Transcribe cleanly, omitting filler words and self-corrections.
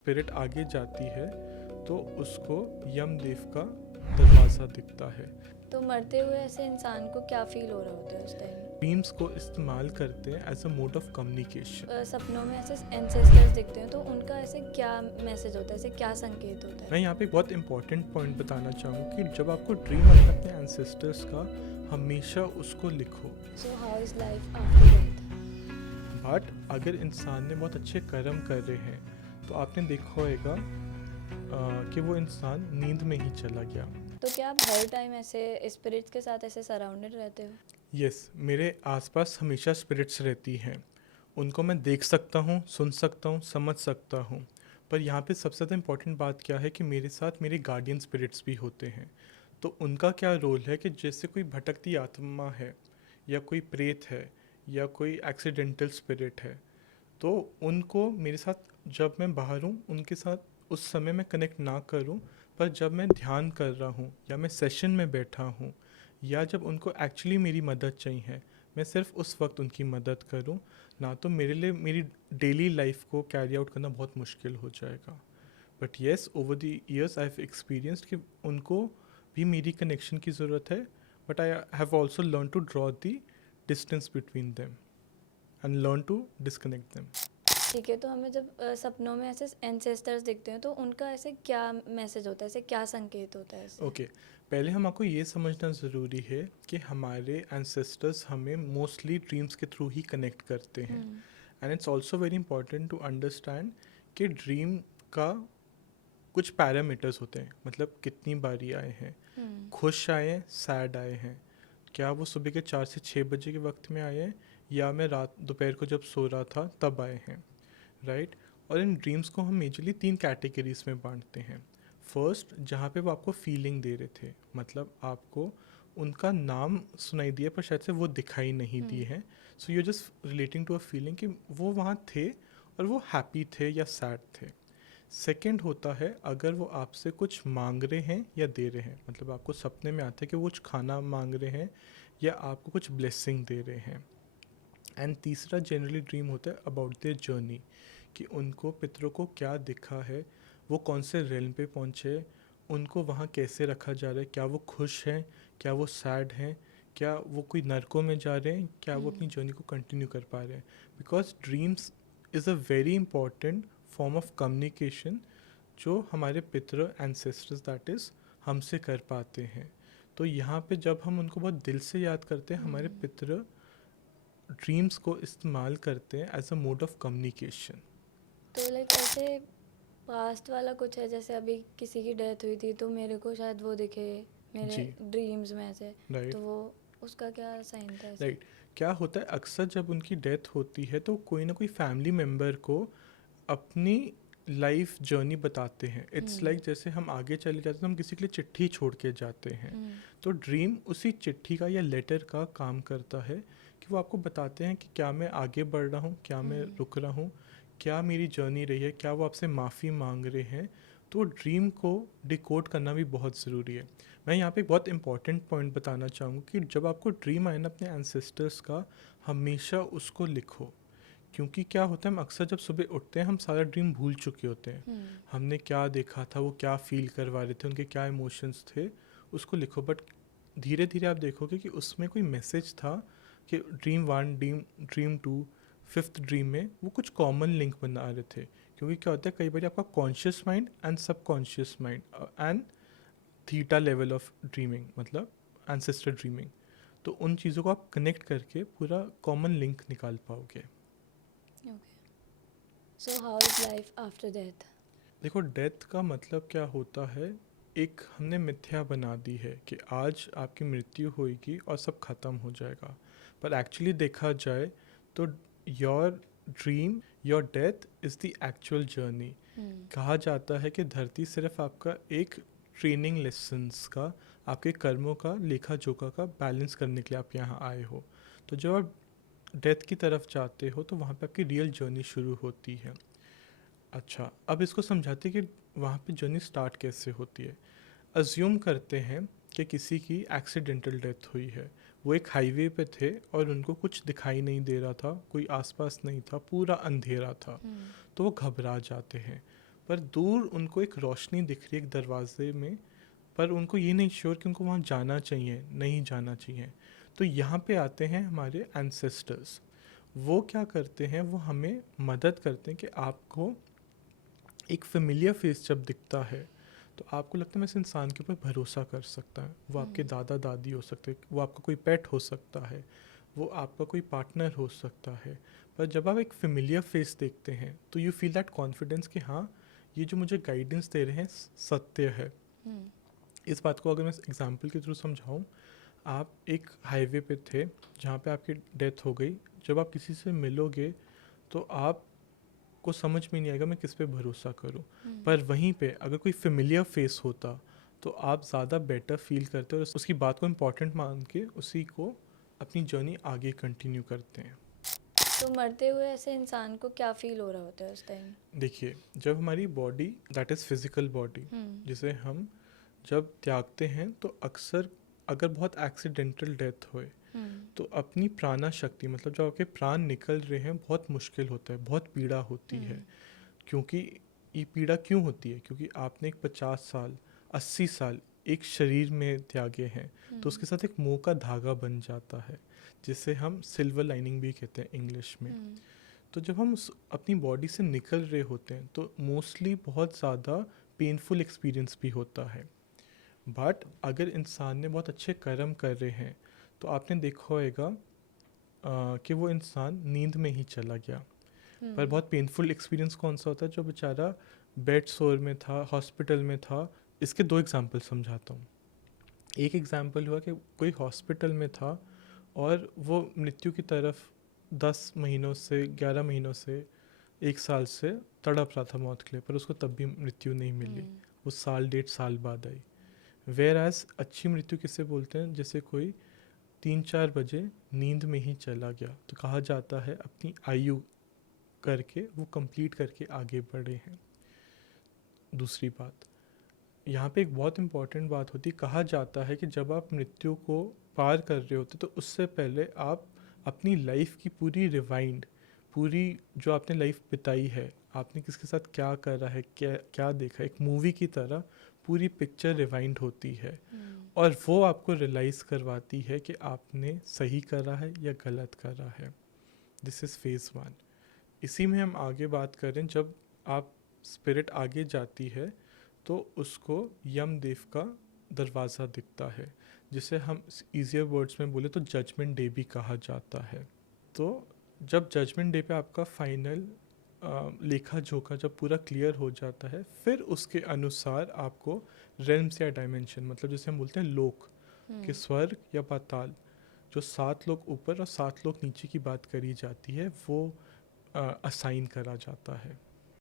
Spirit आगे जाती है तो उसको यमदेव का दरवाज़ा दिखता है। तो मरते हुए ऐसे इंसान को क्या फील हो रहा होता है उस टाइम? ड्रीम्स को इस्तेमाल करते हैं as a mode of communication. सपनों में ऐसे एंसेस्टर्स दिखते हैं तो उनका ऐसे क्या मैसेज होता है, ऐसे क्या संकेत होता है? मैं यहाँ पे एक बहुत इंपॉर्टेंट पॉइंट बताना चाहूँगा कि जब आपको ड्रीम आता है अपने एंसेस्टर्स का, हमेशा उसको लिखो। So how is life after death? But अगर इंसान ने बहुत अच्छे कर्म कर रहे हैं तो आपने देखा होगा कि वो इंसान नींद में ही चला गया। तो क्या आप हर टाइम ऐसे स्पिरिट्स के साथ ऐसे सराउंडेड रहते हो? यस, मेरे आसपास हमेशा स्पिरिट्स रहती हैं। उनको मैं देख सकता हूँ, सुन सकता हूँ, समझ सकता हूँ। पर यहाँ पे सबसे ज़्यादा इम्पोर्टेंट बात क्या है कि मेरे साथ मेरे गार्डियन स्पिरिट्स भी होते हैं। तो उनका क्या रोल है कि जैसे कोई भटकती आत्मा है या कोई प्रेत है या कोई एक्सीडेंटल स्पिरिट है, तो उनको मेरे साथ जब मैं बाहर हूँ उनके साथ उस समय मैं कनेक्ट ना करूँ, पर जब मैं ध्यान कर रहा हूँ या मैं सेशन में बैठा हूँ या जब उनको एक्चुअली मेरी मदद चाहिए, मैं सिर्फ उस वक्त उनकी मदद करूँ, ना तो मेरे लिए मेरी डेली लाइफ को कैरी आउट करना बहुत मुश्किल हो जाएगा। But yes, over the years I have experienced कि उनको भी मेरी कनेक्शन की ज़रूरत है, but I have also learn to draw the distance between them and learn to disconnect them. ठीक है, तो हमें जब सपनों में ऐसे एंसेस्टर्स दिखते हैं तो उनका ऐसे क्या मैसेज होता है, ऐसे क्या संकेत होता है ऐसे? ओके, पहले हम आपको ये समझना ज़रूरी है कि हमारे एंसेस्टर्स हमें मोस्टली ड्रीम्स के थ्रू ही कनेक्ट करते हैं। And it's also very important to understand कि ड्रीम का कुछ पैरामीटर्स होते हैं, मतलब कितनी बारी आए हैं, खुश आए हैं, सैड आए हैं, क्या वो सुबह के 4 से 6 बजे के वक्त में आए हैं या मैं रात दोपहर को जब सो रहा था तब आए हैं, राइट। और इन ड्रीम्स को हम मेजरली 3 कैटेगरीज में बांटते हैं। फर्स्ट, जहाँ पे वो आपको फीलिंग दे रहे थे, मतलब आपको उनका नाम सुनाई दिया पर शायद से वो दिखाई नहीं दिए हैं, so you just relating to a feeling कि वो वहाँ थे और वो हैप्पी थे या सैड थे। सेकंड होता है अगर वो आपसे कुछ मांग रहे हैं या दे रहे हैं, मतलब आपको सपने में आता है कि वो कुछ खाना मांग रहे हैं या आपको कुछ ब्लेसिंग दे रहे हैं। एंड तीसरा जनरली ड्रीम होता है अबाउट देयर जर्नी, कि उनको पितरों को क्या दिखा है, वो कौन से रेलम पे पहुँचे, उनको वहाँ कैसे रखा जा रहा है, क्या वो खुश हैं, क्या वो सैड हैं, क्या वो कोई नरकों में जा रहे हैं, क्या वो अपनी जर्नी को कंटिन्यू कर पा रहे हैं। Because dreams is a very important form of communication जो हमारे पितर एंसेस्टर्स दैट इज़ हमसे कर पाते हैं। तो यहाँ पे जब हम उनको बहुत दिल से याद करते हैं, हमारे पितर ड्रीम्स को इस्तेमाल करते हैं as a mode of communication. तो लाइक ऐसे पास्ट वाला कुछ है, जैसे अभी किसी की डेथ हुई थी तो मेरे को शायद वो दिखे मेरे जी, ड्रीम्स में ऐसे, राइट, तो वो उसका क्या साइन था ऐसे? राइट। क्या होता है अक्सर जब उनकी डेथ होती है तो कोई ना कोई फैमिली मेम्बर को अपनी लाइफ जर्नी बताते हैं। इट्स लाइक जैसे हम आगे चले जाते हैं तो हम किसी के लिए चिट्ठी छोड़ के जाते हैं, तो ड्रीम उसी चिट्ठी का या लेटर का काम करता है कि वो आपको बताते हैं कि क्या मैं आगे बढ़ रहा हूँ, क्या मैं रुक रहा हूँ, क्या मेरी जर्नी रही है, क्या वो आपसे माफ़ी मांग रहे हैं। तो ड्रीम को डिकोड करना भी बहुत ज़रूरी है। मैं यहाँ पे एक बहुत इंपॉर्टेंट पॉइंट बताना चाहूँगा कि जब आपको ड्रीम आए ना अपने एंसेस्टर्स का, हमेशा उसको लिखो। क्योंकि क्या होता है हम अक्सर जब सुबह उठते हैं हम सारा ड्रीम भूल चुके होते हैं, हमने क्या देखा था, वो क्या फील करवा रहे थे, उनके क्या इमोशंस थे, उसको लिखो। बट धीरे धीरे आप देखोगे कि उसमें कोई मैसेज था कि dream one, dream two, fifth dream में वो कुछ कॉमन लिंक बना रहे थे। क्योंकि क्या होता है कई बार आपका conscious mind and subconscious mind and theta level of dreaming, मतलब एंसेस्टर ड्रीमिंग, तो उन चीज़ों को आप कनेक्ट करके पूरा कॉमन लिंक निकाल पाओगे। Okay, so how is life after death? देखो, डेथ का मतलब क्या होता है, एक हमने मिथ्या बना दी है कि आज आपकी मृत्यु होएगी और सब खत्म हो जाएगा। पर एक्चुअली देखा जाए तो your dream, your death is the actual journey. कहा जाता है कि धरती सिर्फ आपका एक ट्रेनिंग लेसन्स का, आपके कर्मों का लेखा जोखा का बैलेंस करने के लिए आप यहाँ आए हो। तो जब आप डेथ की तरफ जाते हो तो वहाँ पे आपकी रियल जर्नी शुरू होती है। अच्छा, अब इसको समझाते कि वहाँ पे जर्नी स्टार्ट कैसे होती है। अज्यूम करते हैं कि किसी की एक्सीडेंटल डेथ हुई है, वो एक हाईवे पे थे और उनको कुछ दिखाई नहीं दे रहा था, कोई आसपास नहीं था, पूरा अंधेरा था, तो वो घबरा जाते हैं। पर दूर उनको एक रोशनी दिख रही है एक दरवाजे में, पर उनको ये नहीं श्योर कि उनको वहाँ जाना चाहिए नहीं जाना चाहिए। तो यहाँ पे आते हैं हमारे एंसेस्टर्स। वो क्या करते हैं, वो हमें मदद करते हैं कि आपको एक फेमिलियर फेस जब दिखता है तो आपको लगता है मैं इस इंसान के ऊपर भरोसा कर सकता है। वो आपके दादा दादी हो सकते हैं, वो आपका कोई पेट हो सकता है, वो आपका कोई पार्टनर हो सकता है। पर जब आप एक फेमिलियर फेस देखते हैं तो यू फील दैट कॉन्फिडेंस कि हाँ, ये जो मुझे गाइडेंस दे रहे हैं सत्य है। इस बात को अगर मैं एग्जाम्पल के थ्रू समझाऊँ, आप एक हाईवे पे थे जहाँ पे आपकी डेथ हो गई। जब आप किसी से मिलोगे तो आप को समझ में नहीं आएगा मैं किस पे भरोसा करूं। पर वहीं पे अगर कोई फेमिलियर फेस होता तो आप ज़्यादा बेटर फील करते और उसकी बात को इम्पोर्टेंट मान के उसी को अपनी जर्नी आगे कंटिन्यू करते हैं। तो मरते हुए ऐसे इंसान को क्या फील हो रहा होता है उस टाइम? देखिए, जब हमारी body, that is physical body, जिसे हम जब त्यागते हैं तो अक्सर अगर बहुत एक्सीडेंटल डेथ होए तो अपनी प्राणा शक्ति, मतलब जब आपके प्राण निकल रहे हैं, बहुत मुश्किल होता है, बहुत पीड़ा होती है। क्योंकि ये पीड़ा क्यों होती है? क्योंकि आपने एक 50 साल 80 साल एक शरीर में त्यागे हैं, तो उसके साथ एक मोह का धागा बन जाता है, जिसे हम सिल्वर लाइनिंग भी कहते हैं इंग्लिश में। तो जब हम अपनी बॉडी से निकल रहे होते हैं तो मोस्टली बहुत ज़्यादा पेनफुल एक्सपीरियंस भी होता है। बट अगर इंसान ने बहुत अच्छे कर्म कर रहे हैं तो आपने देखा होगा कि वो इंसान नींद में ही चला गया। पर बहुत पेनफुल एक्सपीरियंस कौन सा होता है? जो बेचारा बेड सोर में था, हॉस्पिटल में था। इसके दो एग्जांपल समझाता हूँ। एक एग्जांपल हुआ कि कोई हॉस्पिटल में था और वो मृत्यु की तरफ 10 महीनों से 11 महीनों से 1 साल से तड़प रहा था मौत के लिए, पर उसको तब भी मृत्यु नहीं मिली। वो साल 1.5 साल बाद आई। वेयर एज अच्छी मृत्यु किसे बोलते हैं? जैसे कोई 3-4 बजे नींद में ही चला गया, तो कहा जाता है अपनी आयु करके वो कंप्लीट करके आगे बढ़े हैं। दूसरी बात, यहाँ पे एक बहुत इम्पॉर्टेंट बात होती है। कहा जाता है कि जब आप मृत्यु को पार कर रहे होते तो उससे पहले आप अपनी लाइफ की पूरी रिवाइंड, पूरी जो आपने लाइफ बिताई है, आपने किसके साथ क्या करा है, क्या क्या देखा, एक मूवी की तरह पूरी पिक्चर रिवाइंड होती है। और वो आपको रियलाइज़ करवाती है कि आपने सही करा है या गलत करा है। This is phase 1। इसी में हम आगे बात करें, जब आप स्पिरिट आगे जाती है तो उसको यमदेव का दरवाज़ा दिखता है, जिसे हम ईजियर वर्ड्स में बोले तो जजमेंट डे भी कहा जाता है। तो जब जजमेंट डे पे आपका फाइनल लेखा जोखा जब पूरा क्लियर हो जाता है, फिर उसके अनुसार आपको रेल्म्स या डायमेंशन, मतलब जैसे हम बोलते हैं लोक कि स्वर्ग या पाताल, जो 7 लोग ऊपर और 7 लोग नीचे की बात करी जाती है, वो असाइन करा जाता है।